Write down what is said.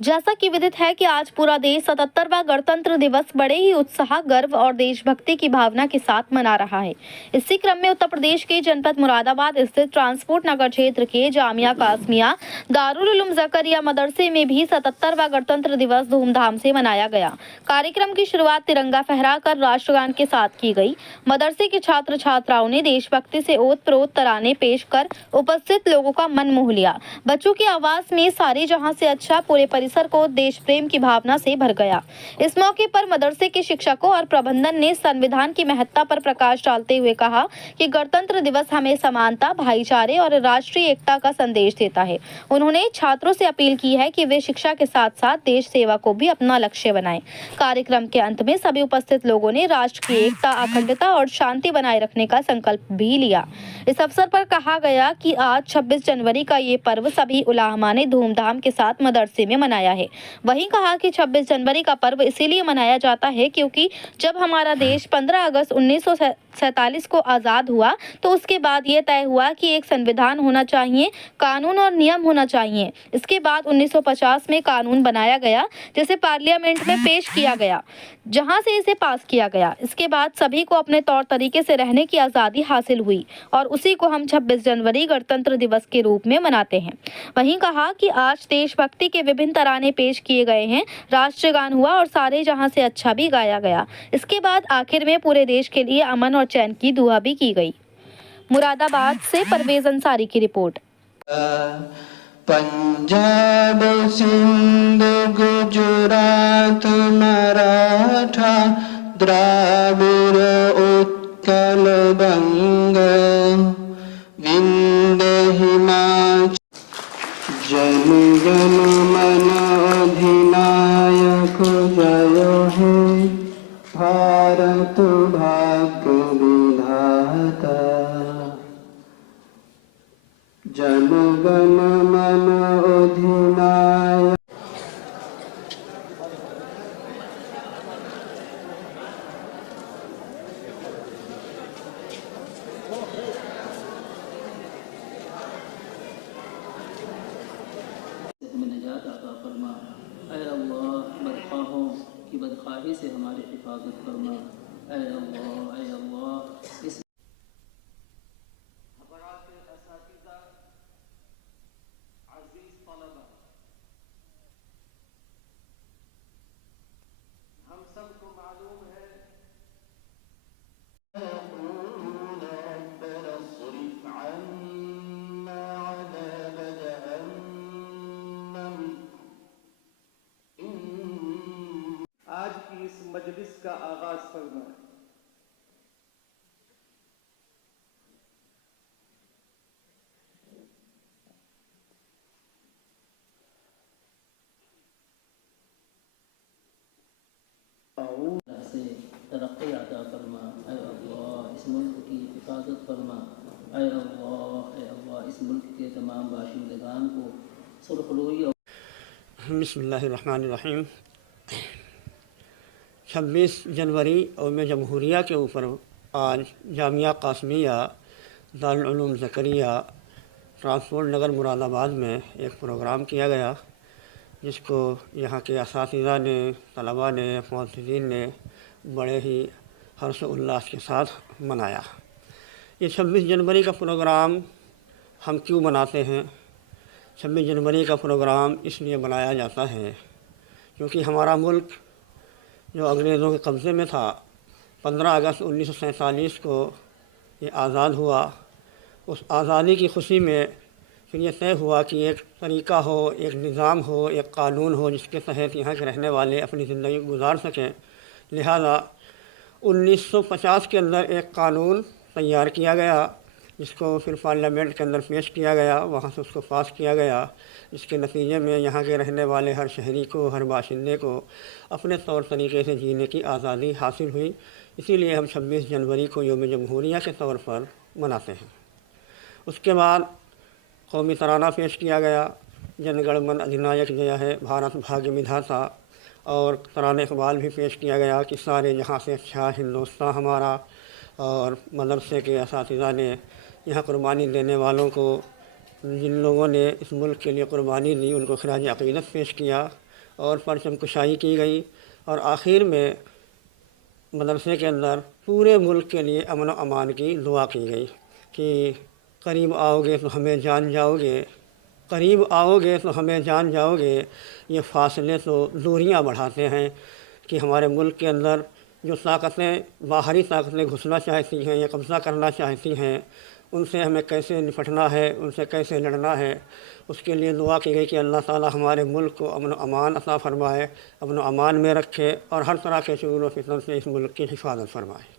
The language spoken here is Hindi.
जैसा कि विदित है कि आज पूरा देश 77वां गणतंत्र दिवस बड़े ही उत्साह, गर्व और देशभक्ति की भावना के साथ मना रहा है। इसी क्रम में उत्तर प्रदेश के जनपद मुरादाबाद स्थित ट्रांसपोर्ट नगर क्षेत्र के जामिया कासमिया दारुल उलूम ज़करिया मदरसे में भी 77वां गणतंत्र दिवस धूमधाम से मनाया गया। कार्यक्रम की शुरुआत तिरंगा फहराकर राष्ट्रगान के साथ की गई। मदरसे के छात्र छात्राओं ने देशभक्ति से ओत प्रोत तराने पेश कर उपस्थित लोगों का मन मोह लिया। बच्चों की आवाज में सारे जहां से अच्छा पूरे परिसर को देश प्रेम की भावना से भर गया। इस मौके पर मदरसे के शिक्षकों और प्रबंधन ने संविधान की महत्ता पर प्रकाश डालते हुए कहा कि गणतंत्र दिवस हमें समानता, भाईचारे और राष्ट्रीय एकता का संदेश देता है। उन्होंने छात्रों से अपील की है कि वे शिक्षा के साथ साथ देश सेवा को भी अपना लक्ष्य बनाएं। कार्यक्रम के अंत में सभी उपस्थित लोगों ने राष्ट्र की एकता, अखंडता और शांति बनाए रखने का संकल्प भी लिया। इस अवसर पर कहा गया कि आज 26 जनवरी का ये पर्व सभी उलामा ने धूमधाम के साथ मदरसे में मनाया है। वहीं कहा कि 26 जनवरी का पर्व इसीलिए मनाया जाता है क्योंकि जब हमारा देश 15 अगस्त 1947 को आज़ाद हुआ तो उसके बाद ये तय हुआ कि एक संविधान होना चाहिए, कानून और नियम होना चाहिए। इसके बाद 1950 में कानून बनाया गया, जिसे पार्लियामेंट में पेश किया गया, जहां से इसे पास किया गया। इसके बाद सभी को अपने तौर तरीके से रहने की आज़ादी हासिल हुई और उसी को हम 26 जनवरी गणतंत्र दिवस के रूप में मनाते हैं। वहीं कहा कि आज देशभक्ति के विभिन्न तराने पेश किए गए हैं, राष्ट्रगान हुआ और सारे जहां से अच्छा भी गाया गया। इसके बाद आखिर में पूरे देश के लिए अमन और चैन की दुआ भी की गई। मुरादाबाद से परवेज अंसारी की रिपोर्ट। पंजाब, सिंध, गुजरात, मराठा, द्राविड़, उत्कल, बंग, विंध्य, हिमाचल, जन गण मन अधिनायक जय हे, भारत भाग्य विधाता, जन गण मन अधिनायक। निजात अता फरमा, ऐ अल्लाह बदख्वाहों की बदख्वाही से हमारी हिफाजत फरमा, ऐ अल्लाह इस हम सबको मालूम है आज की इस मजलिस का आगाज फरमाए। से तरक्की अता फरमा, ऐ अल्लाह इस मुल्क की हिफाजत फरमा, ऐ अल्लाह इस मुल्क के तमाम बाशिंदगान को सुरखरुई और बिस्मिल्लाहिर्रहमानिर्रहीम। 26 जनवरी यौम जमहूरिया के ऊपर आज जामिया कासमिया दारुल उलूम ज़करिया ट्रांसपोर्ट नगर मुरादाबाद में एक प्रोग्राम किया गया, जिसको यहाँ के असातिज़ा ने, तलबा ने, मुअज़्ज़िज़ीन ने बड़े ही हर्ष उल्लास के साथ मनाया। ये 26 जनवरी का प्रोग्राम हम क्यों मनाते हैं? 26 जनवरी का प्रोग्राम इसलिए मनाया जाता है क्योंकि हमारा मुल्क जो अंग्रेज़ों के कब्ज़े में था, 15 अगस्त 1947 को ये आज़ाद हुआ। उस आज़ादी की खुशी में फिर ये तय हुआ कि एक तरीक़ा हो, एक निज़ाम हो, एक कानून हो जिसके तहत यहाँ के रहने वाले अपनी ज़िंदगी गुजार सकें। लिहाजा 1950 के अंदर एक कानून तैयार किया गया, जिसको फिर पार्लियामेंट के अंदर पेश किया गया, वहाँ से उसको पास किया गया। इसके नतीजे में यहाँ के रहने वाले हर शहरी को, हर बाशिंदे को अपने तौर तरीके से जीने की आज़ादी हासिल हुई। इसीलिए हम 26 जनवरी को यौम जमहूरिया के तौर पर मनाते हैं। उसके बाद कौमी तराना पेश किया गया, जन गण मन अधिनायक जय है, भारत भाग्य विधाता, और तराने इक़बाल भी पेश किया गया कि सारे जहाँ से अच्छा हिंदुस्तान हमारा। और मदरसे के असातिज़ा ने यहाँ कुर्बानी देने वालों को, जिन लोगों ने इस मुल्क के लिए कुर्बानी दी, उनको खिराज अक़ीदत पेश किया। और परचम कुशाई की गई और आखिर में मदरसे के अंदर पूरे मुल्क के लिए अमन व अमान की दुआ की गई कि करीब आओगे तो हमें जान जाओगे, करीब आओगे तो हमें जान जाओगे। ये फासले तो दूरियां बढ़ाते हैं कि हमारे मुल्क के अंदर जो ताकतें, बाहरी ताकतें घुसना चाहती हैं या कब्ज़ा करना चाहती हैं, उनसे हमें कैसे निपटना है, उनसे कैसे लड़ना है। उसके लिए दुआ की गई कि अल्लाह ताला हमारे मुल्क को अमन व अमान अता फ़रमाए, अमन व अमान में रखे और हर तरह के शुरू व फितन से इस मुल्क की हिफाजत फरमाए।